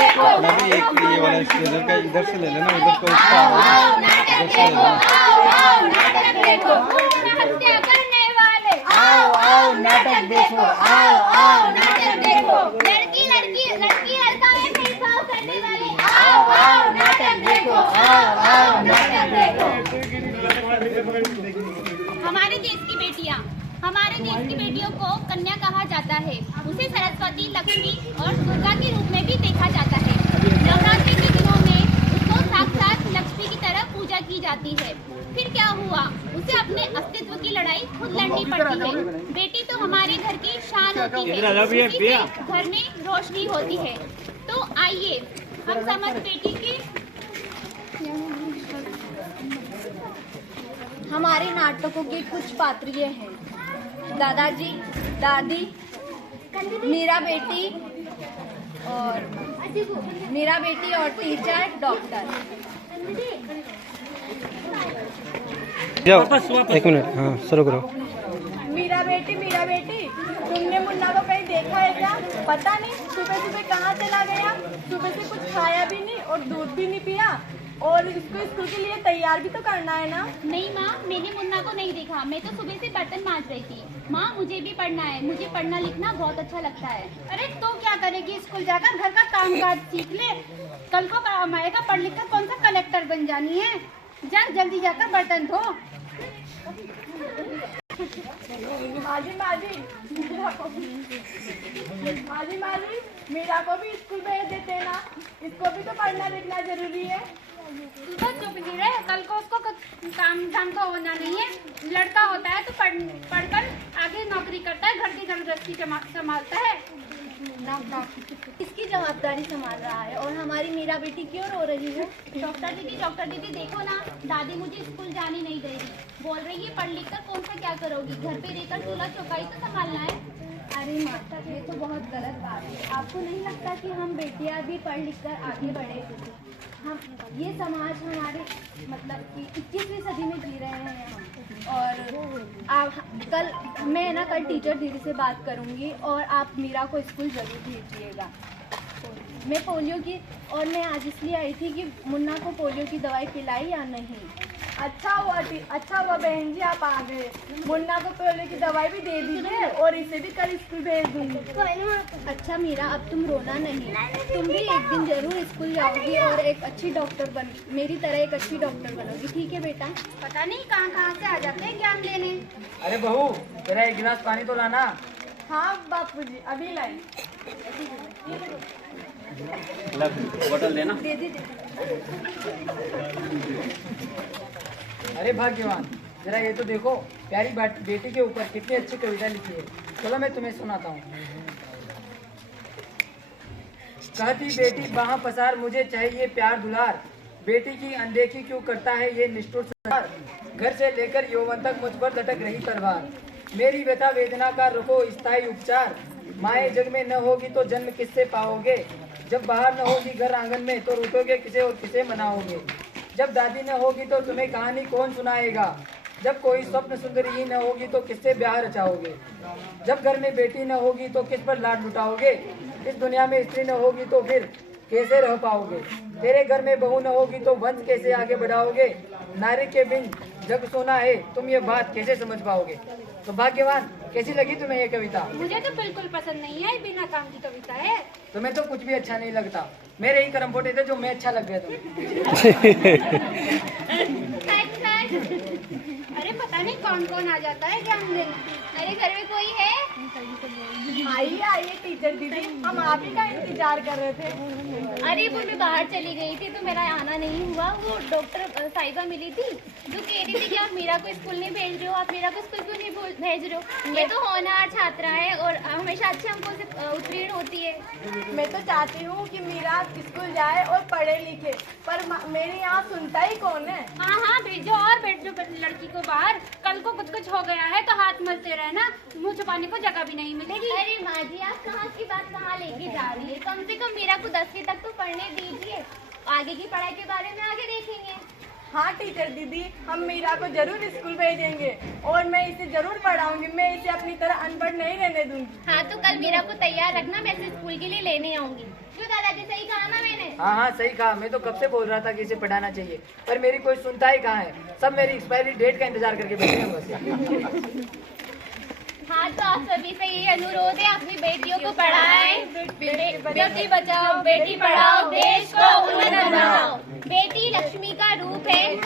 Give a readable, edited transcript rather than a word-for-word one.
अभी एक ये वाला स्टेजर का इधर से ले लेना, उधर को इसका इधर से ले लेना। आओ आओ नाटक देखो, आओ आओ नाटक देखो। लड़की लड़की लड़की लड़का में भेदभाव करने वाले, आओ आओ नाटक देखो, आओ आओ नाटक देखो। हमारे देश की बेटियों को कन्या कहा जाता है। उसे सरस्वती, लक्ष्मी और दुर्गा के रूप में भी देखा जाता है। नवरात्रि के दिनों में उसको साक्षात लक्ष्मी की तरह पूजा की जाती है। फिर क्या हुआ, उसे अपने अस्तित्व की लड़ाई खुद लड़नी पड़ती है। बेटी तो हमारे घर की शान होती है, उसी से घर में रोशनी होती है। तो आइए हम समझ बेटी के हमारे नाटकों के कुछ पात्र ये हैं: दादाजी, दादी, मेरा बेटी और टीचर, डॉक्टर। जाओ एक मिनट, हाँ शुरू करो। मेरा बेटी, तुमने मुन्ना को कहीं देखा है क्या? पता नहीं सुबह सुबह कहाँ चला गया। सुबह से कुछ खाया भी नहीं और दूध भी नहीं पिया, और इसको स्कूल के लिए तैयार भी तो करना है ना। नहीं माँ, मैंने मुन्ना को नहीं देखा। मैं तो सुबह से बर्तन मांज रही थी। माँ मुझे भी पढ़ना है, मुझे पढ़ना लिखना बहुत अच्छा लगता है। अरे तो क्या करेगी, स्कूल जाकर घर का काम काज सीख ले। कल को काम आएगा, पढ़ लिख कर कौन सा कलेक्टर बन जानी है। जा जल्दी जाकर बर्तन धो। माजी मीरा को भी स्कूल भेज देते ना, इसको भी तो पढ़ना लिखना जरूरी है। तू तो चुप ही रहे, कल को उसको काम धाम तो होना नहीं है। लड़का होता है तो पढ़कर आगे नौकरी करता है, घर की गृहस्थी संभालता है। इसकी जवाबदारी संभाल रहा है, और हमारी मीरा बेटी क्यों रो रही है? डॉक्टर दीदी देखो ना, दादी मुझे स्कूल जाने नहीं दे रही। बोल रही है पढ़ लिख कर कौन सा क्या करोगी, घर पे रहकर चूल्हा चौकाई तो संभालना है। अरे माता, ये तो बहुत गलत बात है। आपको नहीं लगता कि हम बेटियां भी पढ़ लिख कर आगे बढ़े? हम ये समाज हमारे मतलब कि 21वीं सदी में जी रहे हैं हम। और कल टीचर दीदी से बात करूंगी, और आप मीरा को स्कूल जरूर भेजिएगा। मैं पोलियो की, और मैं आज इसलिए आई थी कि मुन्ना को पोलियो की दवाई पिलाई या नहीं। अच्छा हुआ बहन जी आप आ गए। मुन्ना को पोलियो की दवाई भी दे दीजिए, और इसे भी कल स्कूल भेज दूंगी। अच्छा मीरा, अब तुम रोना नहीं, तुम भी एक दिन जरूर स्कूल जाओगी और एक अच्छी डॉक्टर मेरी तरह एक अच्छी डॉक्टर बनोगी। ठीक है बेटा? पता नहीं कहाँ से आ जाते हैं ज्ञान लेने। अरे बहू, तेरा एक गिलास पानी तो लाना। हाँ बापूजी, अभी लाई। बोतल देना। दे दे। अरे भाग्यवान, जरा ये तो देखो, प्यारी बेटी के ऊपर कितनी अच्छी कविता लिखी है। चलो मैं तुम्हें सुनाता हूँ। कहती बेटी बाह पसार, मुझे चाहिए प्यार दुलार। बेटी की अनदेखी क्यों करता है ये निष्ठुर संसार। घर से लेकर यौवन तक मुझ पर लटक रही तलवार। मेरी व्यथा वेदना का रुको स्थायी उपचार। माए जग में न होगी तो जन्म किससे पाओगे। जब बाहर न होगी घर आंगन में तो रूठोगे किसे और किसे मनाओगे। जब दादी न होगी तो तुम्हें कहानी कौन सुनाएगा। जब कोई स्वप्न सुंदरी ही न होगी तो किससे ब्याह रचाओगे। जब घर में बेटी न होगी तो किस पर लाड लुटाओगे। इस दुनिया में स्त्री न होगी तो फिर कैसे रह पाओगे। तेरे घर में बहू न होगी तो वंश कैसे आगे बढ़ाओगे। नारी के बिन जग सोना है, तुम ये बात कैसे समझ पाओगे। तो भाग्यवान, कैसी लगी तुम्हें ये कविता? मुझे तो बिल्कुल पसंद नहीं है, बिना काम की कविता है। तुम्हें तो कुछ भी अच्छा नहीं लगता। मेरे ही कर्म फुटे थे जो मैं अच्छा लग गया तुम्हें। अरे पता नहीं कौन कौन आ जाता है ज्ञान लेने। अरे घर में कोई है? आइए टीचर दीदी, हम आप ही का इंतजार कर रहे थे। अरे वो मैं बाहर चली गई थी तो मेरा आना नहीं हुआ। वो डॉक्टर साहिबा मिली थी जो कह रही थी कि आप मीरा को स्कूल नहीं भेज रहे हो, आप मीरा को स्कूल क्यों नहीं भेज रहे हो। ये तो होनहार छात्रा है और हमेशा अच्छे अंकों से उत्तीर्ण होती है। मैं तो चाहती हूँ कि मीरा स्कूल जाए और पढ़े लिखे, पर मेरे यहाँ सुनता ही कौन है। हाँ भेजो, और भेजो लड़की को बाहर। कल को कुछ हो गया है तो हाथ मलते रहना, मुँह छुपाने को जगह भी नहीं मिलेगी। अरे माँ जी, आप कहाँ की बात कहाँ लेके जा रही है। कम से कम मीरा को 10वीं तक तो पढ़ने दीजिए, आगे की पढ़ाई के बारे में आगे देखेंगे। हाँ टीचर दीदी, हम मीरा को जरूर स्कूल भेजेंगे और मैं इसे जरूर पढ़ाऊंगी। मैं इसे अपनी तरह अनपढ़ नहीं रहने दूंगी। हाँ तो कल मीरा को तैयार रखना, मैं इसे स्कूल के लिए लेने आऊंगी। क्यों दादाजी, सही कहा ना मैंने? हाँ हाँ सही कहा, मैं तो कब से बोल रहा था कि इसे पढ़ाना चाहिए, पर मेरी कोई सुनता ही कहाँ है। सब मेरी एक्सपायरी डेट का इंतजार करके बैठे हैं बस। हाँ तो आप सभी से यही अनुरोध है, अपनी बेटियों को पढ़ाएं। बेटी बचाओ, बेटी पढ़ाओ, देश को उन्नत बनाओ। बेटी लक्ष्मी का रूप है,